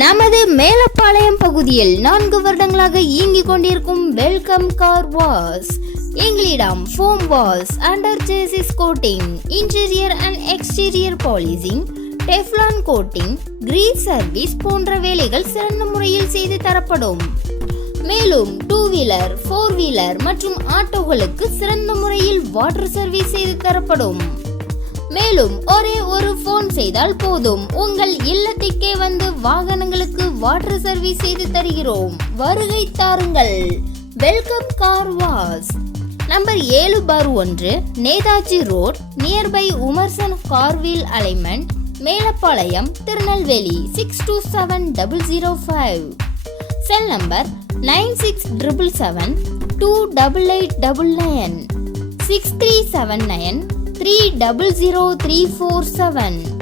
நமது மேலப்பாளையம் பகுதியில் 4 வருடங்களாக இயங்கிக் கொண்டிருக்கும் வெல்கம் கார் வாஷ். எங்களிடம் foam wash, under chassis coating, interior and exterior polishing, Teflon coating, grease service போன்ற வேலைகள் சிறந்த முறையில் செய்து தரப்படும். மேலும் 2 வீலர் 4 வீலர் மற்றும் ஆட்டோகளுக்கு சிறந்த முறையில் வாட்டர் சர்வீஸ் செய்து தரப்படும். மேலும் ஒரே ஒரு போன் செய்தால் போதும், உங்கள் இல்லத்திற்கே வந்து வாகனங்களுக்கு வாட்டர் சர்வீஸ் செய்து தருகிறோம். வருகை தாருங்கள். Welcome car wash. Number 7/1 Netaji road, nearby உமர்சன் car wheel alignment, Melapalayam, Tirunelveli 627005. Cell number 9677728899 6379300347.